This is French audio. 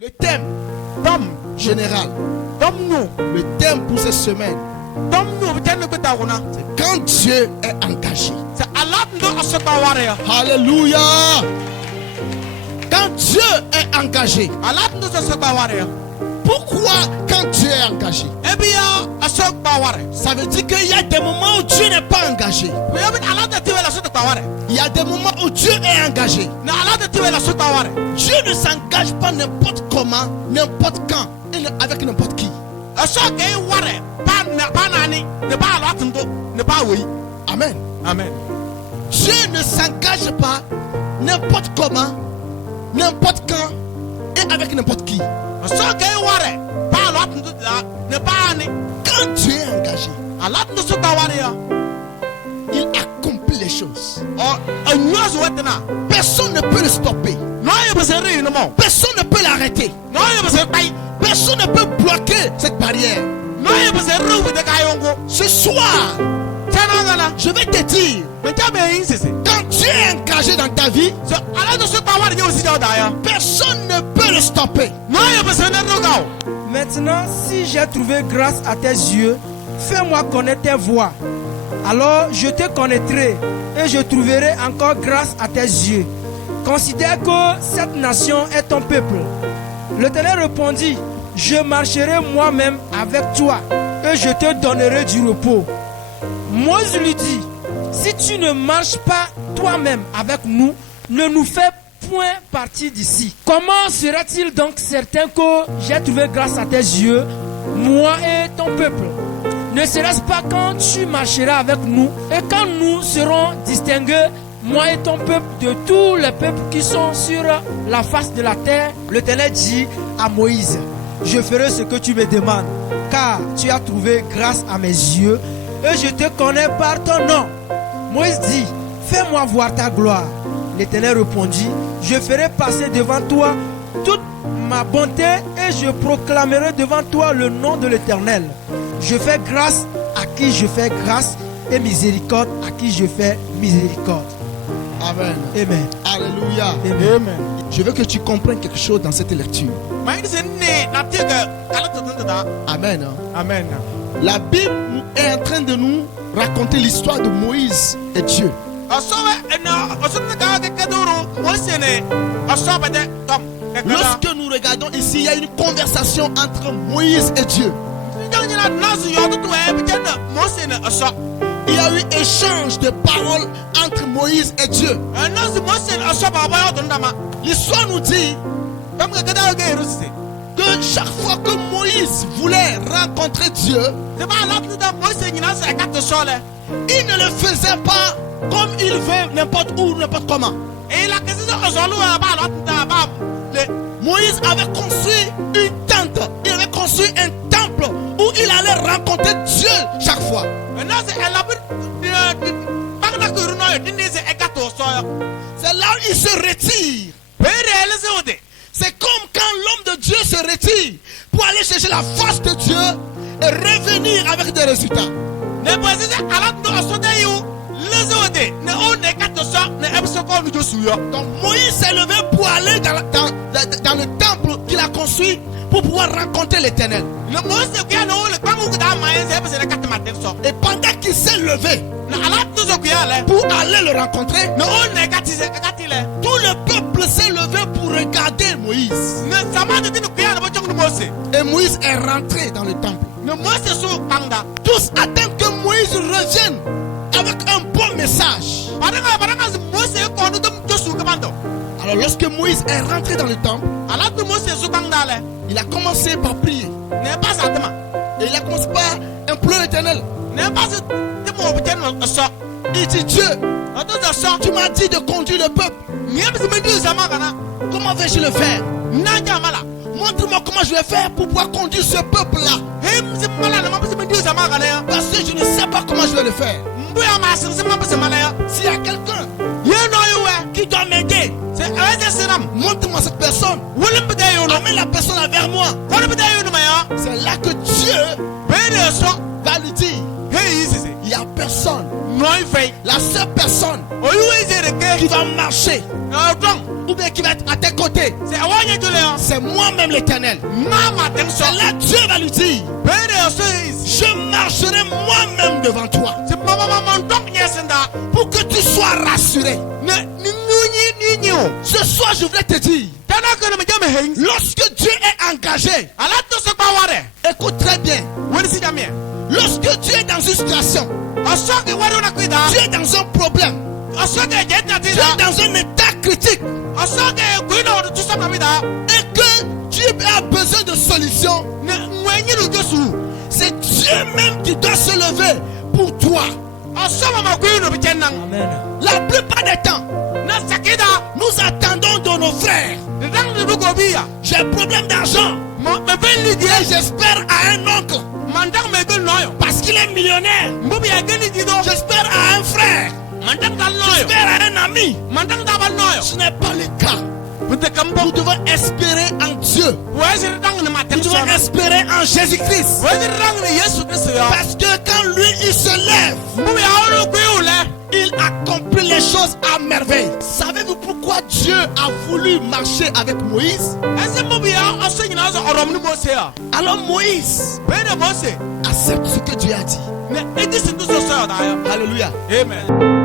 Le thème général, le thème pour cette semaine, c'est quand Dieu est engagé. Alléluia. Quand Dieu est engagé. Pourquoi quand Dieu est engagé? Ça veut dire qu'il y a des moments où Dieu n'est pas engagé. Il y a des moments où Dieu est engagé. Dieu ne s'engage pas n'importe comment, n'importe quand, et avec n'importe qui. Amen. Amen. Dieu ne s'engage pas n'importe comment, n'importe quand, et avec n'importe qui. Quand Dieu est engagé, il accomplit les choses. Personne ne peut le stopper. Personne ne peut l'arrêter. Personne ne peut bloquer cette barrière. Ce soir, je vais te dire, quand Dieu est engagé dans ta vie, personne ne peut le stopper. Maintenant, si j'ai trouvé grâce à tes yeux, fais-moi connaître tes voies. Alors je te connaîtrai et je trouverai encore grâce à tes yeux. Considère que cette nation est ton peuple. L'Éternel répondit, je marcherai moi-même avec toi et je te donnerai du repos. Moïse lui dit, si tu ne marches pas toi-même avec nous, ne nous fais point partie d'ici. Comment sera-t-il donc certain que j'ai trouvé grâce à tes yeux, moi et ton peuple? Ne serait-ce pas quand tu marcheras avec nous et quand nous serons distingués, moi et ton peuple, de tous les peuples qui sont sur la face de la terre? L'Éternel dit à Moïse, je ferai ce que tu me demandes, car tu as trouvé grâce à mes yeux et je te connais par ton nom. Moïse dit, fais-moi voir ta gloire. L'Éternel répondit, je ferai passer devant toi toute ma bonté et je proclamerai devant toi le nom de l'Éternel. Je fais grâce à qui je fais grâce et miséricorde à qui je fais miséricorde. Amen. Amen. Alléluia. Amen. Je veux que tu comprennes quelque chose dans cette lecture. Amen. Amen. La Bible est en train de nous raconter l'histoire de Moïse et Dieu. Lorsque nous regardons ici, il y a une conversation entre Moïse et Dieu. Il y a eu échange de paroles entre Moïse et Dieu. L'histoire nous dit que chaque fois que Moïse voulait rencontrer Dieu, il ne le faisait pas comme il veut, n'importe où, n'importe comment. Moïse avait construit une tente, il avait construit un temple où il allait rencontrer Dieu chaque fois. C'est là où il se retire. C'est comme quand l'homme de Dieu se retire pour aller chercher la face de Dieu et revenir avec des résultats. Donc Moïse s'est levé pour aller dans le temple qu'il a construit pour pouvoir rencontrer l'Éternel. Et pendant qu'il s'est levé pour aller le rencontrer, tout le peuple s'est levé pour regarder Moïse. Et Moïse est rentré dans le temple. Tous attendent que Moïse revienne avec un bon message. Alors lorsque Moïse est rentré dans le temple, il a commencé par prier. Et il a commencé par implorer l'Éternel. Il dit, Dieu, tu m'as dit de conduire le peuple. Comment vais-je le faire? Montre-moi comment je vais faire pour pouvoir conduire ce peuple-là. Parce que je ne sais pas comment je vais le faire. S'il y a quelqu'un qui doit m'aider, montre-moi cette personne. Amène la personne vers moi. C'est là que Dieu va lui dire, il y a personne personne, la seule personne qui va marcher ou bien qui va être à tes côtés, c'est moi-même l'Éternel. C'est là Dieu va lui dire, je marcherai moi-même devant toi pour que tu sois rassuré. Ce soir je voulais te dire, lorsque Dieu est engagé, écoute très bien, lorsque Dieu est dans une situation, Dieu est dans un problème, Dieu est dans un état critique, et que Dieu a besoin de solution, c'est Dieu même qui doit se lever pour toi. Amen. La plupart des temps, nous attendons de nos frères. J'ai un problème d'argent et j'espère à un oncle parce qu'il est millionnaire. J'espère à un frère, j'espère à un ami. Ce n'est pas le cas. Nous devons espérer en Dieu. Nous devons espérer en Jésus-Christ. Parce que quand lui il se lève, il accomplit les choses à merveille. Savez-vous pourquoi Dieu a voulu marcher avec Moïse? Alors Moïse accepte ce que Dieu a dit. Alléluia. Amen.